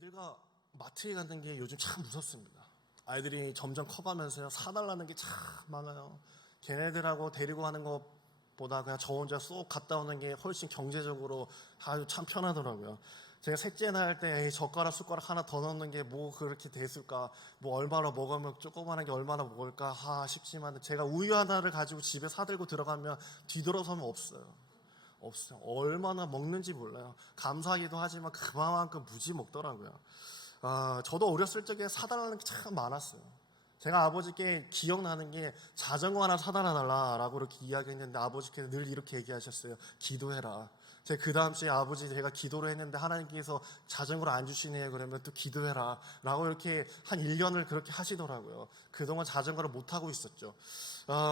아이들과 마트에 가는 게 요즘 참 무섭습니다. 아이들이 점점 커가면서요, 사달라는 게 참 많아요. 걔네들하고 데리고 가는 것보다 그냥 저 혼자 쏙 갔다 오는 게 훨씬 경제적으로 아주 참 편하더라고요. 제가 셋째 날 때 젓가락 숟가락 하나 더 넣는 게 뭐 그렇게 됐을까, 뭐 얼마나 먹으면 조그마한 게 얼마나 먹을까 싶지만, 제가 우유 하나를 가지고 집에 사들고 들어가면 뒤돌아서면 없어요. 얼마나 먹는지 몰라요. 감사하기도 하지만 그만큼 무지 먹더라고요. 저도 어렸을 적에 사달라는 게 참 많았어요. 제가 아버지께 기억나는 게 자전거 하나 사달라 달라라고 이렇게 이야기했는데, 아버지께서 늘 이렇게 얘기하셨어요. 기도해라. 제가 그 다음 주에 제가 기도를 했는데 하나님께서 자전거를 안 주시네요. 그러면 또 기도해라 라고 이렇게 한 1년을 그렇게 하시더라고요. 그동안 자전거를 못 타고 있었죠.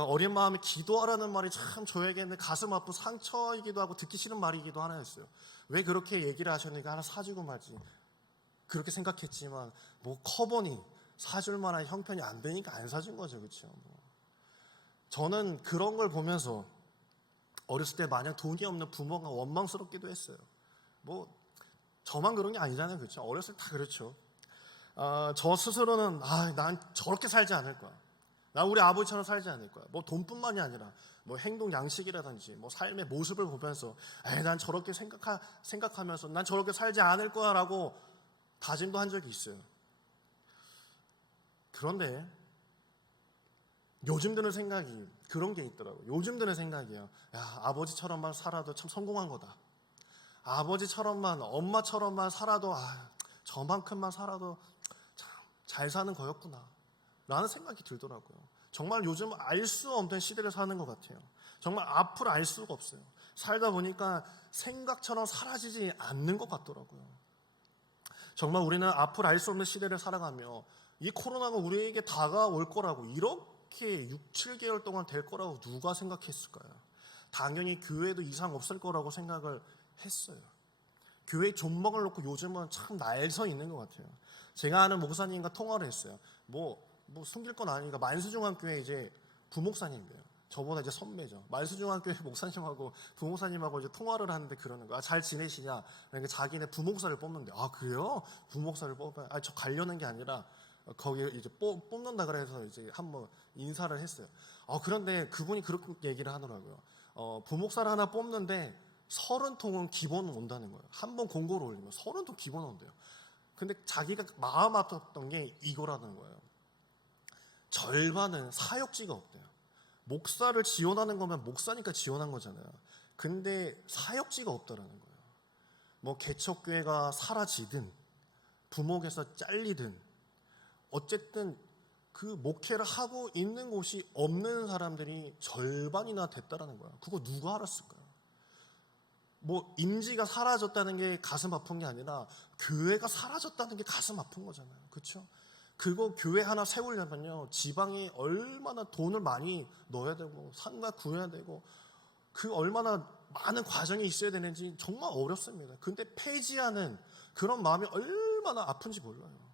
어린 마음에 기도하라는 말이 참 저에게는 가슴 아픈 상처이기도 하고 듣기 싫은 말이기도 하나였어요. 왜 그렇게 얘기를 하셨는가, 하나 사주고 말지 그렇게 생각했지만, 뭐 커보니 사줄 만한 형편이 안 되니까 안 사준 거죠. 그렇죠? 저는 그런 걸 보면서 어렸을 때 마냥 돈이 없는 부모가 원망스럽기도 했어요. 뭐 저만 그런 게 아니잖아요. 그렇죠? 어렸을 때 다 그렇죠. 저 스스로는 난 저렇게 살지 않을 거야. 난 우리 아버지처럼 살지 않을 거야. 뭐 돈뿐만이 아니라 뭐 행동 양식이라든지 뭐 삶의 모습을 보면서 난 저렇게 생각하면서 난 저렇게 살지 않을 거야라고 다짐도 한 적이 있어요. 그런데 요즘 드는 생각이 그런 게 있더라고요. 요즘 드는 생각이에요. 아버지처럼만 살아도 참 성공한 거다. 아버지처럼만, 엄마처럼만 살아도 저만큼만 살아도 참 잘 사는 거였구나 라는 생각이 들더라고요. 정말 요즘 알 수 없는 시대를 사는 것 같아요. 정말 앞을 알 수가 없어요. 살다 보니까 생각처럼 사라지지 않는 것 같더라고요. 정말 우리는 앞을 알 수 없는 시대를 살아가며 이 코로나가 우리에게 다가올 거라고, 이렇게 6, 7개월 동안 될 거라고 누가 생각했을까요? 당연히 교회도 이상 없을 거라고 생각을 했어요. 교회 존먹을 놓고 요즘은 참 날서 있는 것 같아요. 제가 아는 목사님과 통화를 했어요. 뭐 숨길 건 아니니까. 만수중앙교회 이제 부목사님이에요. 저보다 이제 선배죠. 만수중앙교회 목사님하고 부목사님하고 이제 통화를 하는데 그러는 거야. 잘 지내시냐? 그러니까 자기네 부목사를 뽑는데, 그래요? 부목사를 뽑아요? 저 가려는 게 아니라 거기 이제 뽑는다 그래서 이제 한번 인사를 했어요. 그런데 그분이 그렇게 얘기를 하더라고요. 부목사를 하나 뽑는데 30통은 기본 온다는 거예요. 한 번 공고를 올리면 30통 기본 온대요. 근데 자기가 마음 아팠던 게 이거라는 거예요. 절반은 사역지가 없대요. 목사를 지원하는 거면 목사니까 지원한 거잖아요. 근데 사역지가 없다라는 거예요. 뭐 개척교회가 사라지든 부목에서 잘리든 어쨌든 그 목회를 하고 있는 곳이 없는 사람들이 절반이나 됐다라는 거야. 그거 누가 알았을까요? 뭐 임지가 사라졌다는 게 가슴 아픈 게 아니라 교회가 사라졌다는 게 가슴 아픈 거잖아요. 그렇죠? 그거 교회 하나 세우려면요, 지방이 얼마나 돈을 많이 넣어야 되고 상가 구해야 되고 그 얼마나 많은 과정이 있어야 되는지 정말 어렵습니다. 근데 폐지하는 그런 마음이 얼마나 아픈지 몰라요.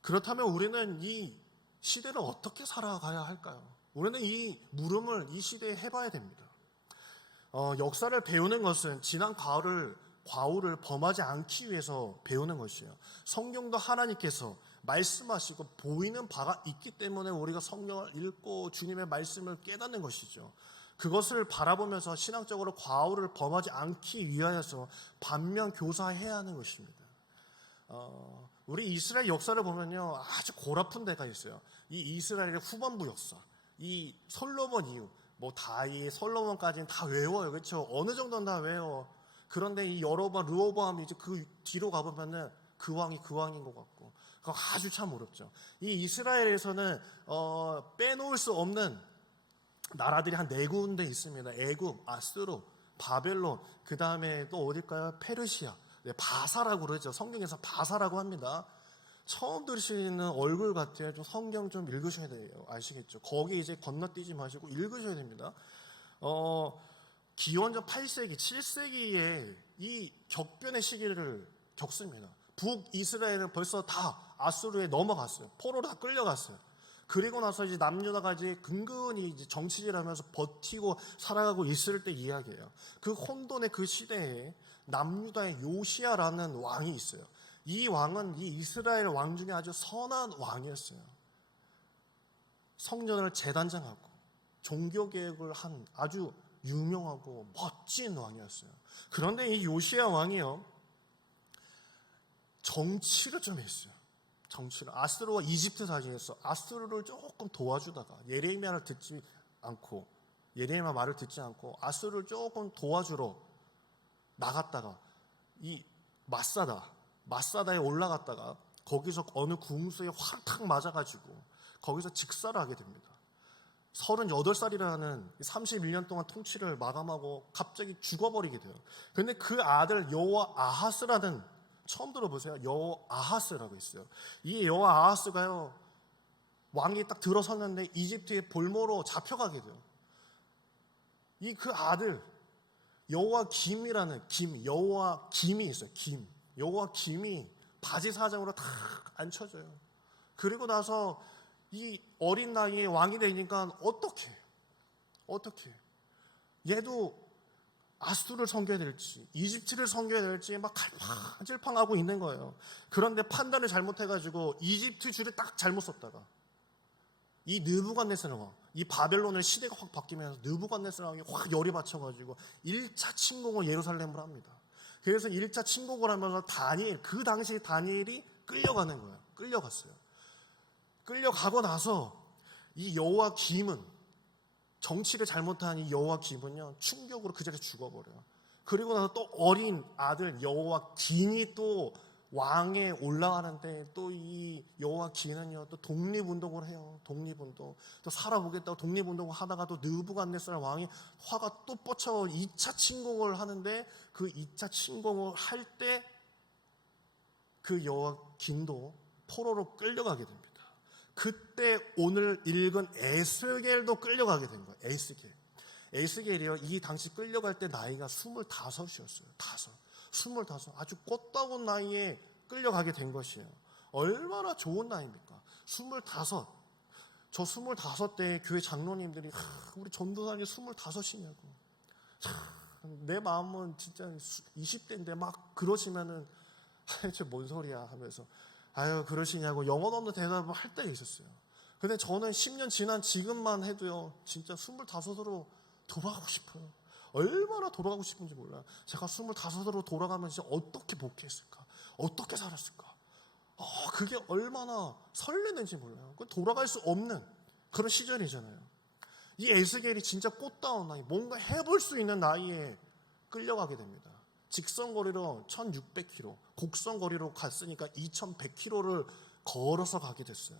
그렇다면 우리는 이 시대를 어떻게 살아가야 할까요? 우리는 이 물음을 이 시대에 해봐야 됩니다. 역사를 배우는 것은 지난 과오를 범하지 않기 위해서 배우는 것이에요. 성경도 하나님께서 말씀하시고 보이는 바가 있기 때문에 우리가 성경을 읽고 주님의 말씀을 깨닫는 것이죠. 그것을 바라보면서 신앙적으로 과오를 범하지 않기 위하여서 반면 교사해야 하는 것입니다. 우리 이스라엘 역사를 보면요, 아주 골아픈 데가 있어요. 이 이스라엘의 후반부 역사, 이 솔로몬 이후 뭐 다윗, 솔로몬까지는 다 외워요. 그렇죠? 어느 정도는 다 외워. 그런데 이 여로보암, 르호보암이 이제 그 뒤로 가보면은 그 왕이 그 왕인 것 같고, 그거 아주 참 어렵죠. 이 이스라엘에서는 빼놓을 수 없는 나라들이 한 4군데 있습니다. 애굽, 아수르, 바벨론, 그 다음에 또 어딜까요? 페르시아, 바사라고 그러죠. 성경에서 바사라고 합니다. 처음 들으시는 얼굴 같아요. 좀 성경 좀 읽으셔야 돼요. 아시겠죠? 거기 이제 건너뛰지 마시고 읽으셔야 됩니다. 기원전 8세기, 7세기에 이 격변의 시기를 겪습니다. 북이스라엘은 벌써 다 아수르에 넘어갔어요. 포로로 다 끌려갔어요. 그리고 나서 이제 남유다가 이제 근근히 이제 정치질하면서 버티고 살아가고 있을 때 이야기예요. 그 혼돈의 그 시대에 남유다의 요시야라는 왕이 있어요. 이 왕은 이 이스라엘 왕 중에 아주 선한 왕이었어요. 성전을 재단장하고 종교개혁을 한 아주 유명하고 멋진 왕이었어요. 그런데 이 요시야 왕이요, 정치를 좀 했어요. 정치를. 아수르와 이집트 사이에서 아수르를 조금 도와주다가 예레미야 말을 듣지 않고 아수르를 조금 도와주러 나갔다가 이 마사다에 올라갔다가 거기서 어느 궁수에 활탁 맞아가지고 거기서 직사를 하게 됩니다. 38살이라는 31년 동안 통치를 마감하고 갑자기 죽어버리게 돼요. 그런데 그 아들 여호아하스라는, 처음 들어보세요. 여호아하스라고 있어요. 이 여호아하스가요, 왕이 딱 들어섰는데 이집트의 볼모로 잡혀가게 돼요. 이 그 아들 여호와김이라는 여호와김이 있어요. 여호와김이 바지 사장으로 다 앉혀져요. 그리고 나서 이 어린 나이에 왕이 되니까 어떻게 얘도 아수르를 섬겨야 될지 이집트를 섬겨야 될지 막 갈팡질팡하고 있는 거예요. 그런데 판단을 잘못해가지고 이집트 줄을 딱 잘못 썼다가 이 느부갓네살 왕, 이 바벨론의 시대가 확 바뀌면서 느부갓네살 왕이 확 열이 받쳐가지고 1차 침공을 예루살렘을 합니다. 그래서 1차 침공을 하면서 그 당시 다니엘이 끌려가는 거예요. 끌려가고 나서 이 여호와김은, 정치를 잘못한 이 여호와김은요, 충격으로 그 자리에 죽어버려요. 그리고 나서 또 어린 아들 여호와긴이 또 왕에 올라가는데 또 이 여호와긴은요 또 독립운동을 해요. 독립운동 또 살아보겠다고 독립운동을 하다가 또 느부갓네살 왕이 화가 또 뻗쳐 2차 침공을 하는데 그 2차 침공을 할 때 그 여호와긴도 포로로 끌려가게 됩니다. 그때 오늘 읽은 에스겔도 끌려가게 된 거예요. 에스겔이요, 이 당시 끌려갈 때 나이가 25이었어요. 25, 아주 꽃다운 나이에 끌려가게 된 것이에요. 얼마나 좋은 나이입니까? 25. 저 25때 교회 장로님들이 우리 전도사님 25이냐고. 내 마음은 진짜 20대인데 막 그러시면은 뭔 소리야 하면서 아유 그러시냐고 영혼 없는 대답을 할 때가 있었어요. 근데 저는 10년 지난 지금만 해도요, 진짜 25으로 돌아가고 싶어요. 얼마나 돌아가고 싶은지 몰라요. 제가 25으로 돌아가면 진짜 어떻게 복귀했을까? 어떻게 살았을까? 그게 얼마나 설레는지 몰라요. 돌아갈 수 없는 그런 시절이잖아요. 이 에스겔이 진짜 꽃다운 나이, 뭔가 해볼 수 있는 나이에 끌려가게 됩니다. 직선거리로 1600km, 곡선거리로 갔으니까 2100km를 걸어서 가게 됐어요.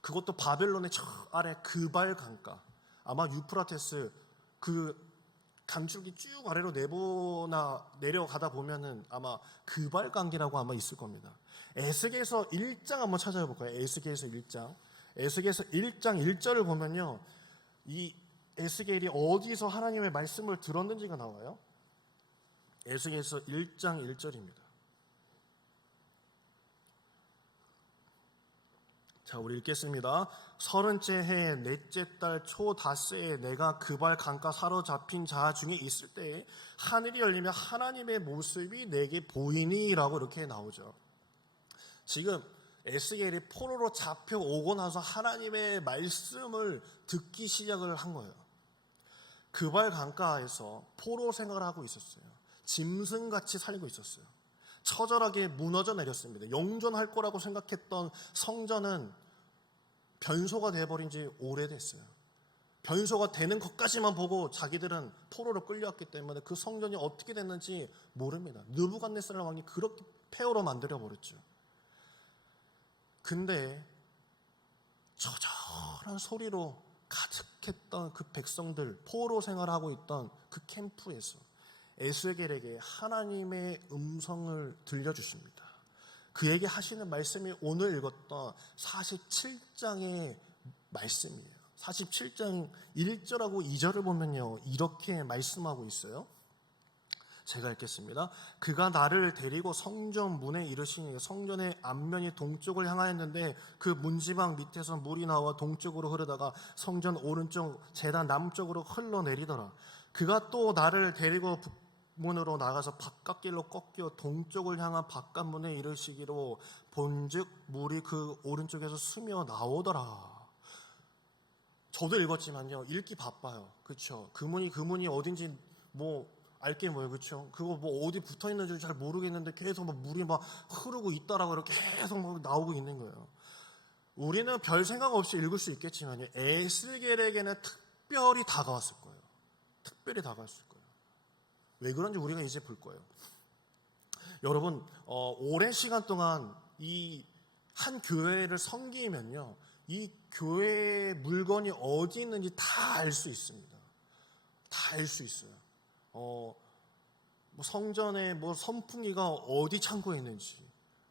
그것도 바벨론의 저 아래 그발 강가, 아마 유프라테스 그 강줄기 쭉 아래로 내려가다 보면은 아마 그발 강이라고 아마 있을 겁니다. 에스겔서 1장 한번 찾아볼 거예요. 에스겔서 1장 1절 보면요, 이 에스겔이 어디서 하나님의 말씀을 들었는지가 나와요. 에스겔서 1장 1절입니다. 자, 우리 읽겠습니다. 30째 해 넷째 달 초닷새에 내가 그발 강가 사로잡힌 자 중에 있을 때에 하늘이 열리며 하나님의 모습이 내게 보이니 라고 이렇게 나오죠. 지금 에스겔이 포로로 잡혀오고 나서 하나님의 말씀을 듣기 시작을 한 거예요. 그발 강가에서 포로 생활을 하고 있었어요. 짐승같이 살고 있었어요. 처절하게 무너져 내렸습니다. 영존할 거라고 생각했던 성전은 변소가 되어버린 지 오래됐어요. 변소가 되는 것까지만 보고 자기들은 포로로 끌려왔기 때문에 그 성전이 어떻게 됐는지 모릅니다. 느부갓네살 왕이 그렇게 폐허로 만들어버렸죠. 근데 처절한 소리로 가득했던 그 백성들, 포로 생활하고 있던 그 캠프에서 에스겔에게 하나님의 음성을 들려주십니다. 그에게 하시는 말씀이 오늘 읽었던 47장의 말씀이에요. 47장 1절하고 2절을 보면요, 이렇게 말씀하고 있어요. 제가 읽겠습니다. 그가 나를 데리고 성전 문에 이르시니 성전의 앞면이 동쪽을 향하였는데 그 문지방 밑에서 물이 나와 동쪽으로 흐르다가 성전 오른쪽 제단 남쪽으로 흘러내리더라. 그가 또 나를 데리고 북문으로 나가서 바깥길로 꺾여 동쪽을 향한 바깥문에 이르시기로 본즉 물이 그 오른쪽에서 스며 나오더라. 저도 읽었지만요, 읽기 바빠요. 그렇죠? 그 문이 어딘지 뭐 알게 뭐예요, 그렇죠? 그거 뭐 어디 붙어 있는지 잘 모르겠는데 계속 막 물이 막 흐르고 있다라고 이렇게 계속 막 나오고 있는 거예요. 우리는 별 생각 없이 읽을 수 있겠지만요, 에스겔에게는 특별히 다가왔을 거예요. 특별히 다가왔을 거예요. 왜 그런지 우리가 이제 볼 거예요. 여러분, 오랜 시간 동안 이 한 교회를 섬기면요, 이 교회의 물건이 어디 있는지 다 알 수 있습니다. 다 알 수 있어요. 뭐 성전에 뭐 선풍기가 어디 창고에 있는지,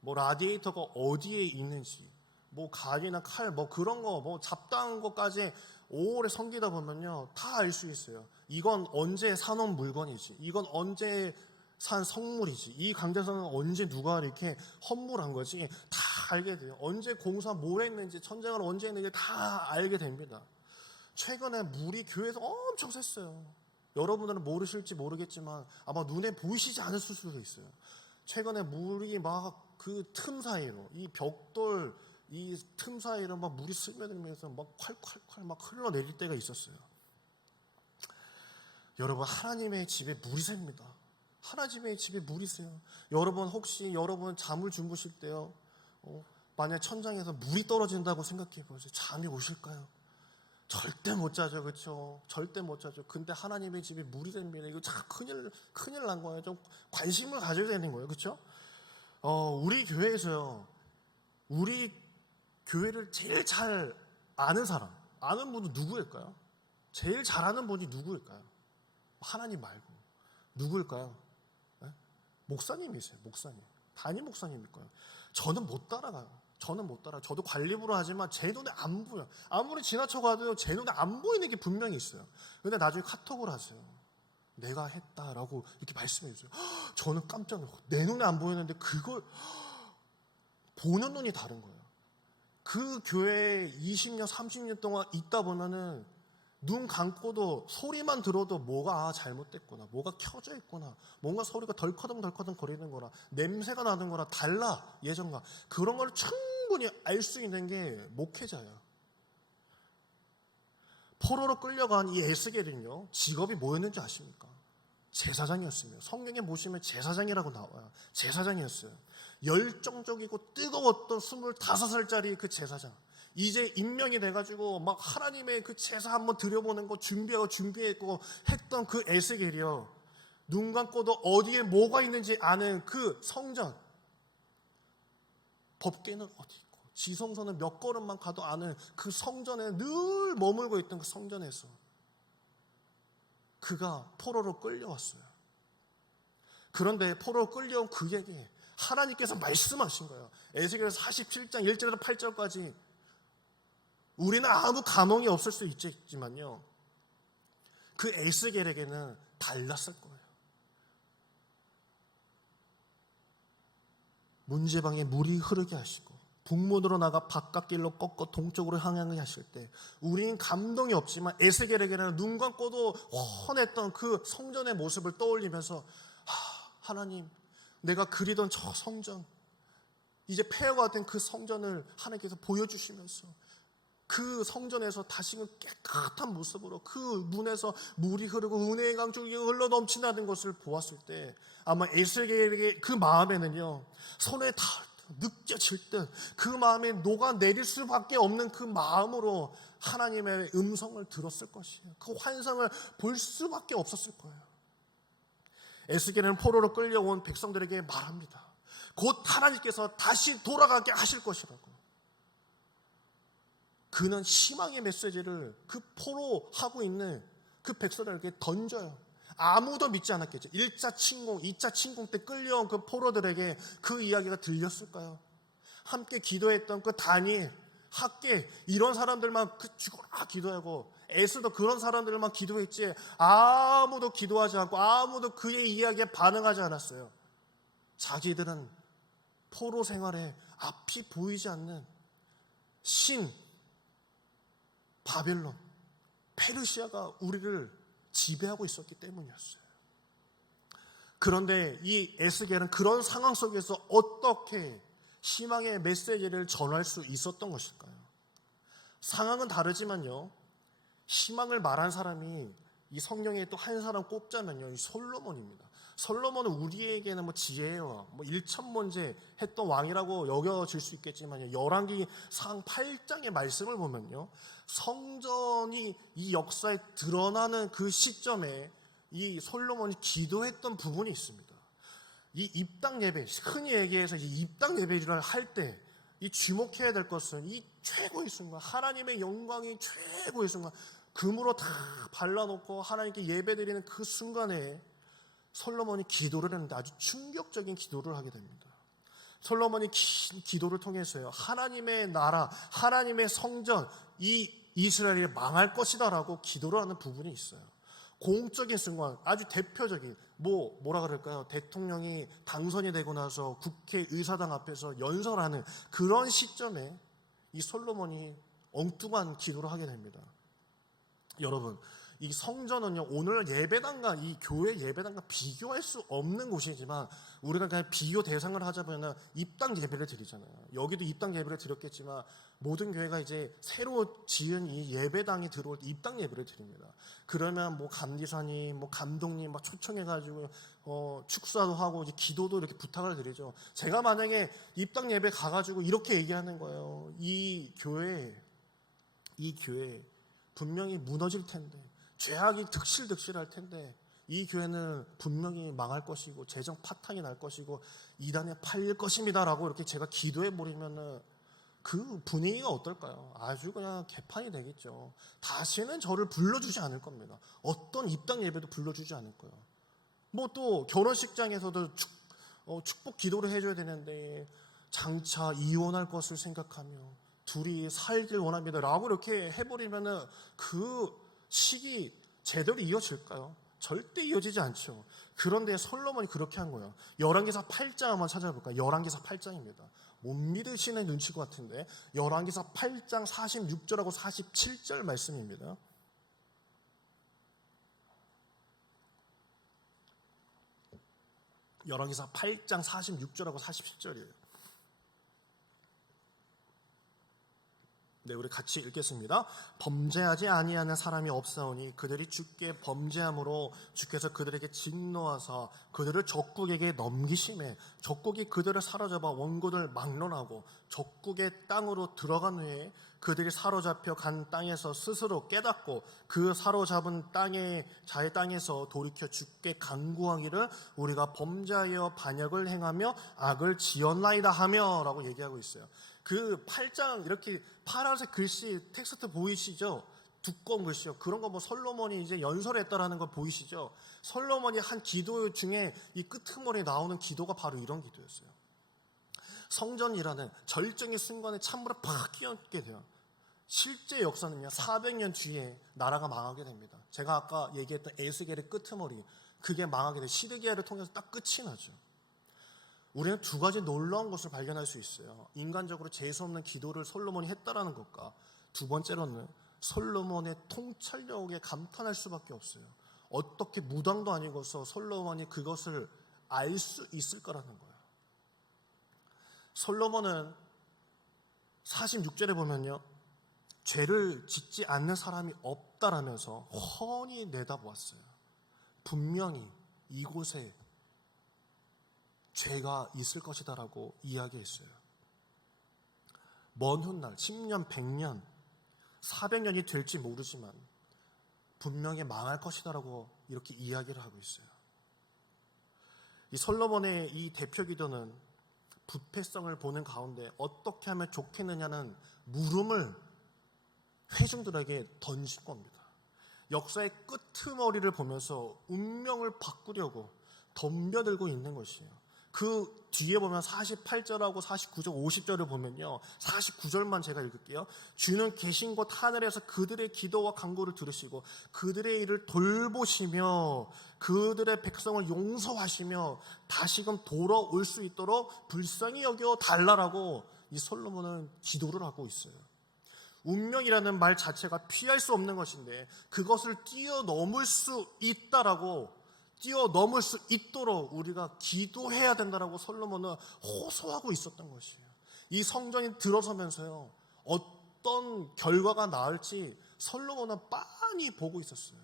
뭐 라디에이터가 어디에 있는지, 뭐 가위나 칼, 뭐 그런 거, 뭐 잡다한 것까지 오래 섬기다 보면요, 다 알 수 있어요. 이건 언제 사놓은 물건이지, 이건 언제 산 성물이지, 이 강대상은 언제 누가 이렇게 헌물한 거지, 다 알게 돼요. 언제 공사 뭘 했는지, 천장을 언제 했는지 다 알게 됩니다. 최근에 물이 교회에서 엄청 샜어요. 여러분들은 모르실지 모르겠지만 아마 눈에 보이시지 않을 수도 있어요. 최근에 물이 막 그 틈 사이로, 이 벽돌 이 틈 사이로 막 물이 스며들면서 막 콸콸콸 막 흘러내릴 때가 있었어요. 여러분, 하나님의 집에 물이 셉니다. 하나님의 집에 물이 새요. 여러분, 혹시 여러분 잠을 주무실 때요, 만약 천장에서 물이 떨어진다고 생각해 보세요. 잠이 오실까요? 절대 못 자죠, 그렇죠? 절대 못 자죠. 근데 하나님의 집에 물이 셉니다. 이거 참 큰일 난 거예요. 좀 관심을 가져야 되는 거예요, 그렇죠? 우리 교회에서요, 우리 교회를 제일 잘 아는 사람, 아는 분은 누구일까요? 제일 잘 아는 분이 누구일까요? 하나님 말고 누구일까요? 네? 목사님이세요. 목사님, 담임 목사님일까요? 저는 못 따라가요. 저도 관리부로 하지만 제 눈에 안 보여. 아무리 지나쳐가도 제 눈에 안 보이는 게 분명히 있어요. 근데 나중에 카톡을 하세요. 내가 했다라고 이렇게 말씀해 주세요. 저는 깜짝 놀라고, 내 눈에 안 보이는데 그걸 보는 눈이 다른 거예요. 그 교회에 20년, 30년 동안 있다 보면은 눈 감고도 소리만 들어도 뭐가 잘못됐구나, 뭐가 켜져 있구나, 뭔가 소리가 덜커덩 거리는 거나 냄새가 나는 거나 달라, 예전과. 그런 걸 충분히 알 수 있는 게 목회자예요. 포로로 끌려간 이 에스겔은요, 직업이 뭐였는지 아십니까? 제사장이었습니다. 성경에 보시면 제사장이라고 나와요. 제사장이었어요. 열정적이고 뜨거웠던 25살짜리 그 제사장, 이제 임명이 돼가지고 막 하나님의 그 제사 한번 드려보는 거 준비했고 했던 그 에스겔이요, 눈 감고도 어디에 뭐가 있는지 아는 그 성전, 법궤는 어디 있고 지성소는 몇 걸음만 가도 아는 그 성전에 늘 머물고 있던 그 성전에서 그가 포로로 끌려왔어요. 그런데 포로로 끌려온 그에게 하나님께서 말씀하신 거예요. 에스겔 47장 1절에서 8절까지. 우리는 아무 감흥이 없을 수 있지만요, 그 에스겔에게는 달랐을 거예요. 문제방에 물이 흐르게 하시고 북문으로 나가 바깥길로 꺾어 동쪽으로 향하게 하실 때 우리는 감동이 없지만 에스겔에게는 눈 감고도 훤했던 그 성전의 모습을 떠올리면서, 하나님, 내가 그리던 저 성전, 이제 폐허가 된 그 성전을 하나님께서 보여주시면서 그 성전에서 다시금 깨끗한 모습으로 그 문에서 물이 흐르고 은혜의 강줄기 흘러 넘치는 것을 보았을 때 아마 에스겔에게 그 마음에는요, 손에 닿을 듯 느껴질 듯 그 마음에 녹아내릴 수밖에 없는 그 마음으로 하나님의 음성을 들었을 것이에요. 그 환상을 볼 수밖에 없었을 거예요. 에스겔은 포로로 끌려온 백성들에게 말합니다. 곧 하나님께서 다시 돌아가게 하실 것이라고. 그는 희망의 메시지를 그 포로하고 있는 그 백성들에게 던져요. 아무도 믿지 않았겠죠. 1차 침공, 2차 침공 때 끌려온 그 포로들에게 그 이야기가 들렸을까요? 함께 기도했던 그 다니엘, 학계, 이런 사람들만 죽어라 기도하고 에스더, 그런 사람들만 기도했지 아무도 기도하지 않고 아무도 그의 이야기에 반응하지 않았어요. 자기들은 포로 생활에 앞이 보이지 않는 신 바벨론, 페르시아가 우리를 지배하고 있었기 때문이었어요. 그런데 이 에스겔은 그런 상황 속에서 어떻게 희망의 메시지를 전할 수 있었던 것일까요? 상황은 다르지만요, 희망을 말한 사람이 이 성경에 또 한 사람 꼽자면요, 이 솔로몬입니다. 솔로몬은 우리에게는 지혜와 1천문제 했던 왕이라고 여겨질 수 있겠지만요, 열왕기상 8장의 말씀을 보면요, 성전이 이 역사에 드러나는 그 시점에 이 솔로몬이 기도했던 부분이 있습니다. 이 입당 예배, 흔히 얘기해서 이 입당 예배를 할 때 이 주목해야 될 것은 이 최고의 순간, 하나님의 영광이 최고의 순간, 금으로 다 발라놓고 하나님께 예배드리는 그 순간에 솔로몬이 기도를 했는데 아주 충격적인 기도를 하게 됩니다. 솔로몬이 긴 기도를 통해서요, 하나님의 나라, 하나님의 성전, 이 이스라엘이 망할 것이다 라고 기도를 하는 부분이 있어요. 공적인 순간, 아주 대표적인 뭐라 그럴까요? 대통령이 당선이 되고 나서 국회의사당 앞에서 연설하는 그런 시점에 이 솔로몬이 엉뚱한 기도를 하게 됩니다. 여러분, 이 성전은요, 오늘 예배당과 이 교회 예배당과 비교할 수 없는 곳이지만 우리가 그냥 비교 대상을 하자면 입당 예배를 드리잖아요. 여기도 입당 예배를 드렸겠지만 모든 교회가 이제 새로 지은 이 예배당이 들어올 때 입당 예배를 드립니다. 그러면 감리사님, 감독님 초청해가지고 축사도 하고 이제 기도도 이렇게 부탁을 드리죠. 제가 만약에 입당 예배 가가지고 이렇게 얘기하는 거예요. 이 교회 분명히 무너질 텐데, 죄악이 득실득실할 텐데, 이 교회는 분명히 망할 것이고 재정 파탄이 날 것이고 이단에 팔릴 것입니다 라고 이렇게 제가 기도해 버리면은 그 분위기가 어떨까요? 아주 그냥 개판이 되겠죠. 다시는 저를 불러주지 않을 겁니다. 어떤 입당 예배도 불러주지 않을 거예요. 또 결혼식장에서도 축복 기도를 해줘야 되는데 장차 이혼할 것을 생각하며 둘이 살길 원합니다 라고 이렇게 해버리면은 그 식이 제대로 이어질까요? 절대 이어지지 않죠. 그런데 솔로몬이 그렇게 한 거예요. 열왕기사 8장 한번 찾아볼까요? 열왕기사 8장입니다. 못 믿으시는 눈치일 것 같은데 열왕기사 8장 46절하고 47절 말씀입니다. 열왕기사 8장 46절하고 47절이에요. 네, 우리 같이 읽겠습니다. 범죄하지 아니하는 사람이 없사오니 그들이 주께 범죄함으로 주께서 그들에게 진노하사 그들을 적국에게 넘기심에 적국이 그들을 사로잡아 원군을 막론하고 적국의 땅으로 들어간 후에 그들이 사로잡혀 간 땅에서 스스로 깨닫고 그 사로잡은 자의 땅에서 돌이켜 주께 간구하기를 우리가 범죄하여 반역을 행하며 악을 지었나이다 하며 라고 얘기하고 있어요. 그 8장 이렇게 파란색 글씨 텍스트 보이시죠? 두꺼운 글씨요. 그런 거 솔로몬이 이제 연설했다라는 거 보이시죠? 솔로몬이 한 기도 중에 이 끄트머리에 나오는 기도가 바로 이런 기도였어요. 성전이라는 절정의 순간에 찬물에 팍 끼얹게 돼요. 실제 역사는요, 400년 뒤에 나라가 망하게 됩니다. 제가 아까 얘기했던 에스겔의 끄트머리, 그게 망하게 돼요. 시드기야를 통해서 딱 끝이 나죠. 우리는 두 가지 놀라운 것을 발견할 수 있어요. 인간적으로 재수 없는 기도를 솔로몬이 했다라는 것과 두 번째로는 솔로몬의 통찰력에 감탄할 수밖에 없어요. 어떻게 무당도 아니고서 솔로몬이 그것을 알 수 있을 거라는 거예요. 솔로몬은 46절에 보면요, 죄를 짓지 않는 사람이 없다라면서 훤히 내다보았어요. 분명히 이곳에 죄가 있을 것이다라고 이야기했어요. 먼 훗날 10년, 100년, 400년이 될지 모르지만 분명히 망할 것이다라고 이렇게 이야기를 하고 있어요. 이 솔로몬의 이 대표 기도는 부패성을 보는 가운데 어떻게 하면 좋겠느냐는 물음을 회중들에게 던진 겁니다. 역사의 끄트머리를 보면서 운명을 바꾸려고 덤벼들고 있는 것이에요. 그 뒤에 보면 48절하고 49절, 50절을 보면요, 49절만 제가 읽을게요. 주는 계신 곳 하늘에서 그들의 기도와 간구를 들으시고 그들의 일을 돌보시며 그들의 백성을 용서하시며 다시금 돌아올 수 있도록 불쌍히 여겨 달라라고 이 솔로몬은 기도를 하고 있어요. 운명이라는 말 자체가 피할 수 없는 것인데 그것을 뛰어넘을 수 있다라고 뛰어넘을 수 있도록 우리가 기도해야 된다라고 솔로몬은 호소하고 있었던 것이에요. 이 성전이 들어서면서요, 어떤 결과가 나올지 솔로몬은 빤히 보고 있었어요.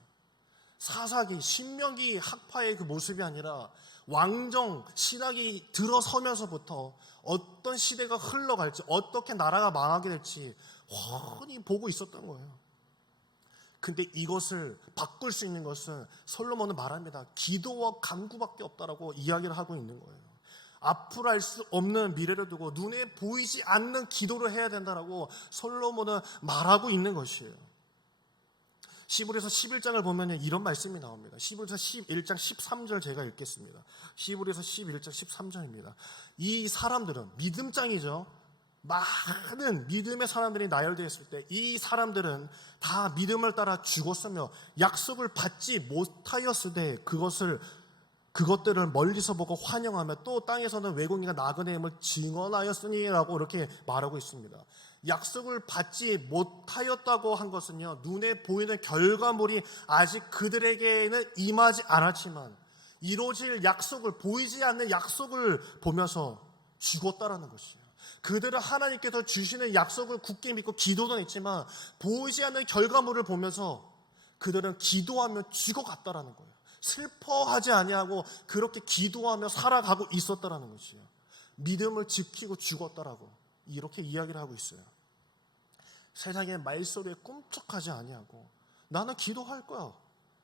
사사기, 신명기 학파의 그 모습이 아니라 왕정 신학이 들어서면서부터 어떤 시대가 흘러갈지, 어떻게 나라가 망하게 될지 훤히 보고 있었던 거예요. 근데 이것을 바꿀 수 있는 것은 솔로몬은 말합니다. 기도와 간구밖에 없다라고 이야기를 하고 있는 거예요. 앞으로 알 수 없는 미래를 두고 눈에 보이지 않는 기도를 해야 된다라고 솔로몬은 말하고 있는 것이에요. 시브리서 11장을 보면 이런 말씀이 나옵니다. 시브리서 11장 13절 제가 읽겠습니다. 시브리서 11장 13절입니다. 이 사람들은 믿음장이죠. 많은 믿음의 사람들이 나열되어 있을 때 이 사람들은 다 믿음을 따라 죽었으며 약속을 받지 못하였으되 그것들을 멀리서 보고 환영하며 또 땅에서는 외국인과 나그네임을 증언하였으니라고 이렇게 말하고 있습니다. 약속을 받지 못하였다고 한 것은요, 눈에 보이는 결과물이 아직 그들에게는 임하지 않았지만 이루어질 약속을, 보이지 않는 약속을 보면서 죽었다라는 것이에요. 그들은 하나님께서 주시는 약속을 굳게 믿고 기도는 했지만 보이지 않는 결과물을 보면서 그들은 기도하며 죽어갔다라는 거예요. 슬퍼하지 아니하고 그렇게 기도하며 살아가고 있었다라는 것이에요. 믿음을 지키고 죽었다라고 이렇게 이야기를 하고 있어요. 세상의 말소리에 꿈쩍하지 아니하고 나는 기도할 거야.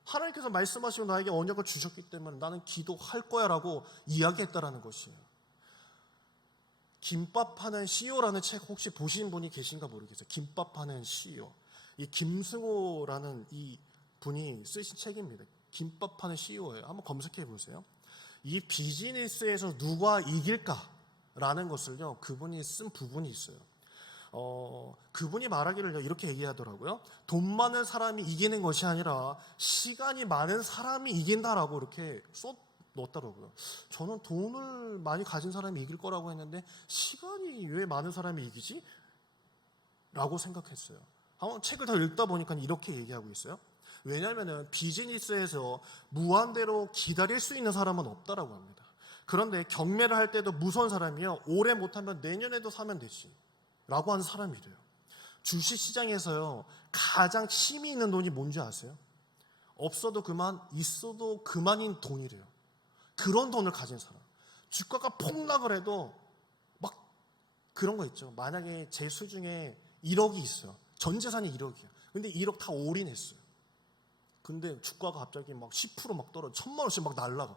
하나님께서 말씀하시고 나에게 언약을 주셨기 때문에 나는 기도할 거야 라고 이야기했다라는 것이에요. 김밥하는 CEO라는 책 혹시 보신 분이 계신가 모르겠어요. 김밥하는 CEO. 이 김승호라는 이 분이 쓰신 책입니다. 김밥하는 CEO예요. 한번 검색해 보세요. 이 비즈니스에서 누가 이길까라는 것을요, 그분이 쓴 부분이 있어요. 그분이 말하기를 이렇게 얘기하더라고요. 돈 많은 사람이 이기는 것이 아니라 시간이 많은 사람이 이긴다라고 이렇게 넣었더라고요. 저는 돈을 많이 가진 사람이 이길 거라고 했는데 시간이 왜 많은 사람이 이기지? 라고 생각했어요. 한번 책을 더 읽다 보니까 이렇게 얘기하고 있어요. 왜냐하면 비즈니스에서 무한대로 기다릴 수 있는 사람은 없다라고 합니다. 그런데 경매를 할 때도 무서운 사람이요, 올해 못하면 내년에도 사면 되지 라고 하는 사람이래요. 주식시장에서요, 가장 힘이 있는 돈이 뭔지 아세요? 없어도 그만, 있어도 그만인 돈이래요. 그런 돈을 가진 사람. 주가가 폭락을 해도 막 그런 거 있죠. 만약에 제 수중에 1억이 있어요. 전 재산이 1억이야. 근데 1억 다 올인했어요. 근데 주가가 갑자기 막 10% 막 떨어져. 1,000만 원씩 막 날라가.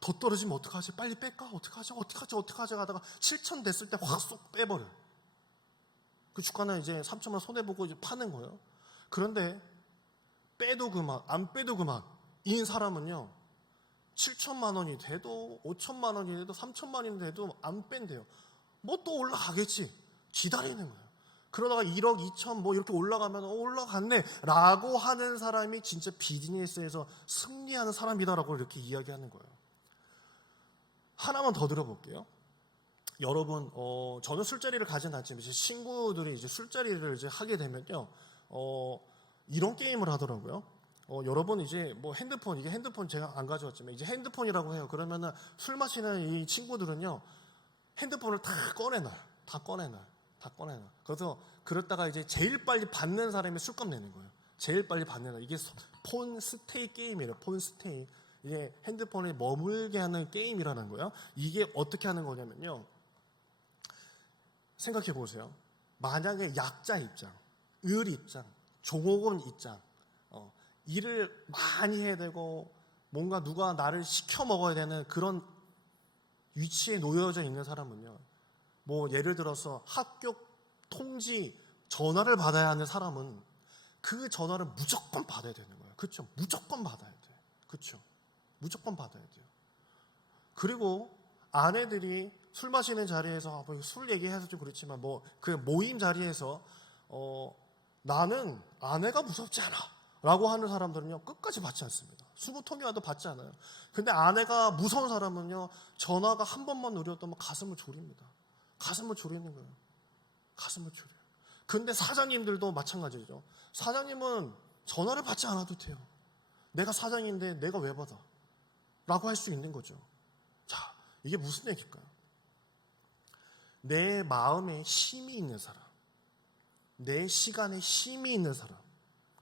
더 떨어지면 어떡하지? 빨리 뺄까? 어떡하지? 하다가 7천 됐을 때 확 쏙 빼버려요. 그 주가는 이제 3천만 원 손해보고 이제 파는 거예요. 그런데 빼도 그만, 안 빼도 그만 인 사람은요, 7천만 원이 돼도 5천만 원이 돼도 3천만 원이 돼도 안 뺀대요. 뭐 또 올라가겠지. 기다리는 거예요. 그러다가 1억 2천 뭐 이렇게 올라가면 올라갔네 라고 하는 사람이 진짜 비즈니스에서 승리하는 사람이다라고 이렇게 이야기하는 거예요. 하나만 더 들어볼게요. 여러분, 저는 술자리를 가진 않지만 제 친구들이 이제 술자리를 이제 하게 되면요, 이런 게임을 하더라고요. 여러분 이제 뭐 이게 핸드폰 제가 안 가져왔지만 이제 핸드폰이라고 해요. 그러면은 술 마시는 이 친구들은요, 핸드폰을 다 꺼내놔. 그래서 그러다가 이제 제일 빨리 받는 사람이 술값 내는 거예요. 제일 빨리 받는 이게 폰 스테이 게임이에요. 폰 스테이. 이게 핸드폰에 머물게 하는 게임이라는 거예요. 이게 어떻게 하는 거냐면요, 생각해 보세요. 만약에 약자 입장, 을 입장, 종옥원 입장, 일을 많이 해야 되고 뭔가 누가 나를 시켜 먹어야 되는 그런 위치에 놓여져 있는 사람은요, 뭐 예를 들어서 학교 통지 전화를 받아야 하는 사람은 그 전화를 무조건 받아야 되는 거예요. 그렇죠? 무조건 받아야 돼요. 그렇죠? 무조건 받아야 돼요. 그리고 아내들이 술 마시는 자리에서 술 얘기해서 좀 그렇지만 뭐 그 모임 자리에서 나는 아내가 무섭지 않아 라고 하는 사람들은요, 끝까지 받지 않습니다. 수부통이 와도 받지 않아요. 근데 아내가 무서운 사람은요, 전화가 한 번만 누렸다면 가슴을 졸입니다. 가슴을 졸이는 거예요. 가슴을 졸여요. 근데 사장님들도 마찬가지죠. 사장님은 전화를 받지 않아도 돼요. 내가 사장인데 내가 왜 받아? 라고 할 수 있는 거죠. 자, 이게 무슨 얘기일까요? 내 마음에 힘이 있는 사람, 내 시간에 힘이 있는 사람,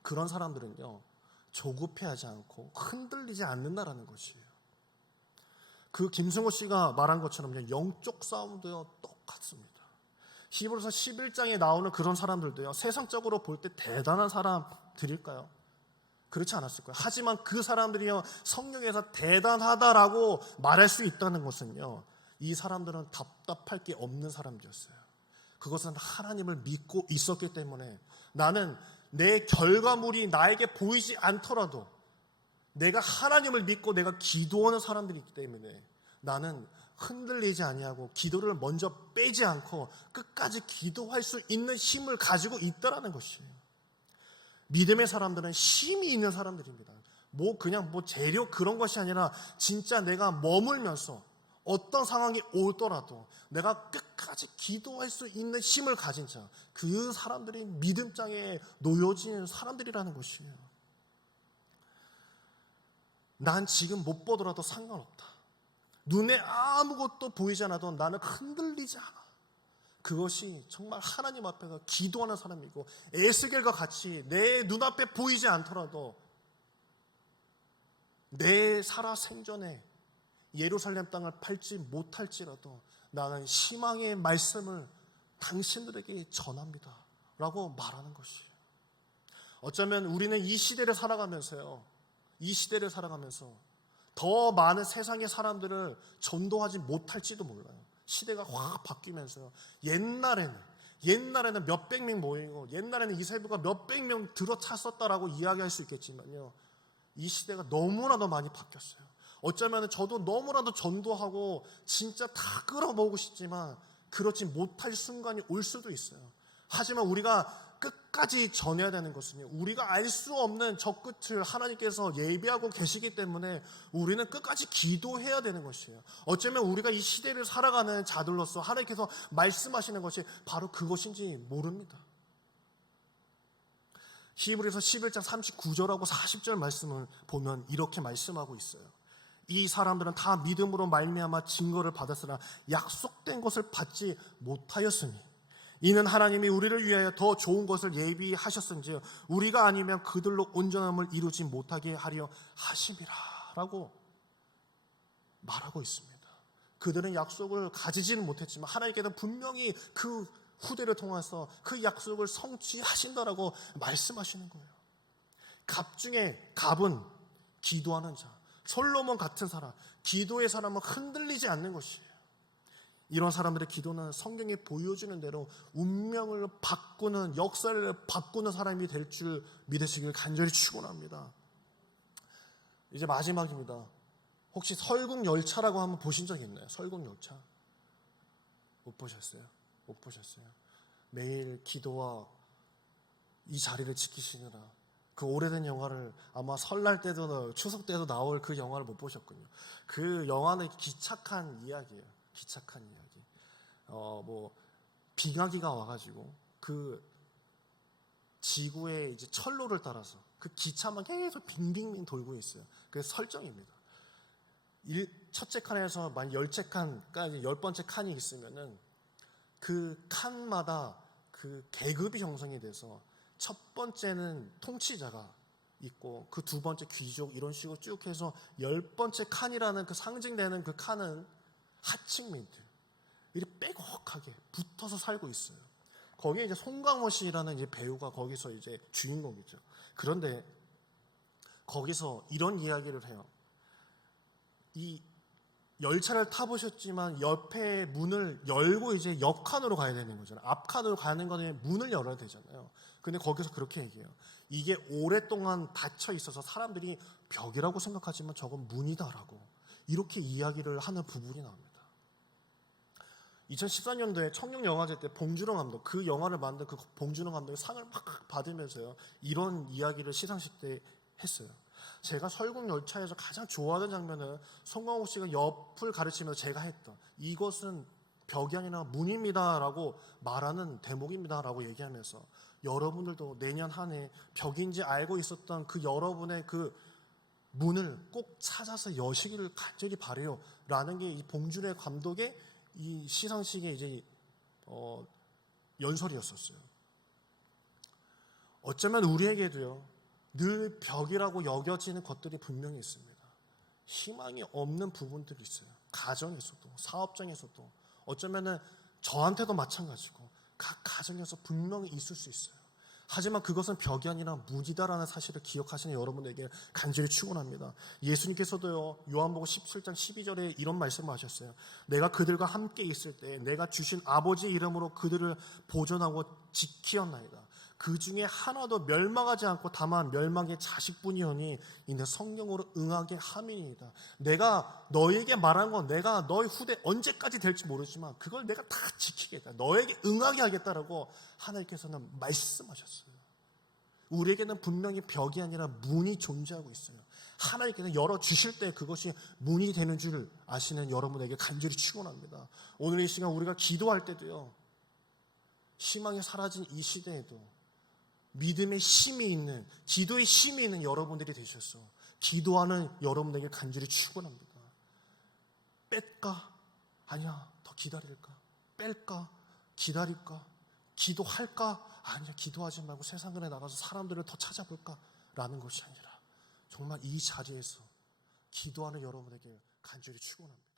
그런 사람들은요, 조급해하지 않고 흔들리지 않는다라는 것이에요. 그 김승호 씨가 말한 것처럼요, 영적 싸움도요 똑같습니다. 히브리서 11장에 나오는 그런 사람들도요, 세상적으로 볼 때 대단한 사람들일까요? 그렇지 않았을 거예요. 하지만 그 사람들이요, 성령에서 대단하다라고 말할 수 있다는 것은요, 이 사람들은 답답할 게 없는 사람들이었어요. 그것은 하나님을 믿고 있었기 때문에, 나는 내 결과물이 나에게 보이지 않더라도 내가 하나님을 믿고 내가 기도하는 사람들이기 때문에 나는 흔들리지 아니하고 기도를 먼저 빼지 않고 끝까지 기도할 수 있는 힘을 가지고 있다라는 것이에요. 믿음의 사람들은 힘이 있는 사람들입니다. 그냥 재료 그런 것이 아니라 진짜 내가 머물면서 어떤 상황이 오더라도 내가 끝까지 기도할 수 있는 힘을 가진 자, 그 사람들이 믿음장에 놓여진 사람들이라는 것이에요. 난 지금 못 보더라도 상관없다. 눈에 아무것도 보이지 않아도 나는 흔들리지 않아. 그것이 정말 하나님 앞에서 기도하는 사람이고, 에스겔과 같이 내 눈앞에 보이지 않더라도 내 살아 생전에 예루살렘 땅을 밟지 못할지라도 나는 희망의 말씀을 당신들에게 전합니다 라고 말하는 것이에요. 어쩌면 우리는 이 시대를 살아가면서 더 많은 세상의 사람들을 전도하지 못할지도 몰라요. 시대가 확 바뀌면서 옛날에는 몇백 명 모이고 옛날에는 이세부가 몇백 명 들어찼었다라고 이야기할 수 있겠지만요, 이 시대가 너무나도 많이 바뀌었어요. 어쩌면 저도 너무나도 전도하고 진짜 다 끌어모으고 싶지만 그렇지 못할 순간이 올 수도 있어요. 하지만 우리가 끝까지 전해야 되는 것은 우리가 알 수 없는 저 끝을 하나님께서 예비하고 계시기 때문에 우리는 끝까지 기도해야 되는 것이에요. 어쩌면 우리가 이 시대를 살아가는 자들로서 하나님께서 말씀하시는 것이 바로 그것인지 모릅니다. 히브리서 11장 39절하고 40절 말씀을 보면 이렇게 말씀하고 있어요. 이 사람들은 다 믿음으로 말미암아 증거를 받았으나 약속된 것을 받지 못하였으니 이는 하나님이 우리를 위하여 더 좋은 것을 예비하셨은지 우리가 아니면 그들로 온전함을 이루지 못하게 하려 하심이라 라고 말하고 있습니다. 그들은 약속을 가지지는 못했지만 하나님께서 분명히 그 후대를 통해서 그 약속을 성취하신다라고 말씀하시는 거예요. 갑 중에 갑은 기도하는 자, 솔로몬 같은 사람, 기도의 사람은 흔들리지 않는 것이에요. 이런 사람들의 기도는 성경이 보여주는 대로 운명을 바꾸는, 역사를 바꾸는 사람이 될 줄 믿으시길 간절히 축원합니다. 이제 마지막입니다. 혹시 설국열차라고 한번 보신 적 있나요? 설국열차 못 보셨어요? 못 보셨어요? 매일 기도와 이 자리를 지키시느라 그 오래된 영화를 아마 설날 때도 추석 때도 나올 그 영화를 못 보셨군요. 그 영화는 기착한 이야기예요. 기착한 이야기. 빙하기가 와가지고 그 지구의 이제 철로를 따라서 그 기차만 계속 빙빙빙 돌고 있어요. 그게 설정입니다. 첫째 칸에서 만 10칸까지 10번째 칸이 있으면은 그 칸마다 그 계급이 형성이 돼서 첫 번째는 통치자가 있고 그 두 번째 귀족 이런 식으로 쭉 해서 10번째 칸이라는 그 상징되는 그 칸은 하층민들 이렇게 빼곡하게 붙어서 살고 있어요. 거기에 이제 송강호 씨라는 이제 배우가 거기서 이제 주인공이죠. 그런데 거기서 이런 이야기를 해요. 이 열차를 타보셨지만 옆에 문을 열고 이제 옆칸으로 가야 되는 거잖아요. 앞칸으로 가는 거는 문을 열어야 되잖아요. 근데 거기서 그렇게 얘기해요. 이게 오랫동안 닫혀 있어서 사람들이 벽이라고 생각하지만 저건 문이다라고 이렇게 이야기를 하는 부분이 나옵니다. 2014년도에 청룡영화제 때 봉준호 감독, 그 영화를 만든 그 봉준호 감독이 상을 막 받으면서요, 이런 이야기를 시상식 때 했어요. 제가 설국열차에서 가장 좋아하는 장면은 송강호 씨가 옆을 가르치면서 제가 했던 이것은 벽이 아니라 문입니다 라고 말하는 대목입니다 라고 얘기하면서 여러분들도 내년 한 해 벽인지 알고 있었던 그 여러분의 그 문을 꼭 찾아서 여시기를 간절히 바래요. 라는 게 이 봉준의 감독의 이 시상식의 이제 연설이었었어요. 어쩌면 우리에게도요, 늘 벽이라고 여겨지는 것들이 분명히 있습니다. 희망이 없는 부분들이 있어요. 가정에서도, 사업장에서도, 어쩌면은 저한테도 마찬가지고 각 가정에서 분명히 있을 수 있어요. 하지만 그것은 벽이 아니라 문이다라는 사실을 기억하시는 여러분에게 간절히 축원합니다. 예수님께서도요, 요한복음 17장 12절에 이런 말씀을 하셨어요. 내가 그들과 함께 있을 때 내가 주신 아버지의 이름으로 그들을 보존하고 지키었나이다. 그 중에 하나도 멸망하지 않고 다만 멸망의 자식뿐이오니 이는 성령으로 응하게 함이니이다. 내가 너에게 말한 건 내가 너의 후대 언제까지 될지 모르지만 그걸 내가 다 지키겠다. 너에게 응하게 하겠다라고 하나님께서는 말씀하셨어요. 우리에게는 분명히 벽이 아니라 문이 존재하고 있어요. 하나님께서 열어주실 때 그것이 문이 되는 줄 아시는 여러분에게 간절히 축원합니다. 오늘 이 시간 우리가 기도할 때도요, 희망이 사라진 이 시대에도 믿음의 힘이 있는, 기도의 힘이 있는 여러분들이 되셨어. 기도하는 여러분에게 간절히 축원합니다. 뺄까? 아니야, 더 기다릴까? 뺄까? 기다릴까? 기도할까? 아니야, 기도하지 말고 세상에 나가서 사람들을 더 찾아볼까? 라는 것이 아니라 정말 이 자리에서 기도하는 여러분에게 간절히 축원합니다.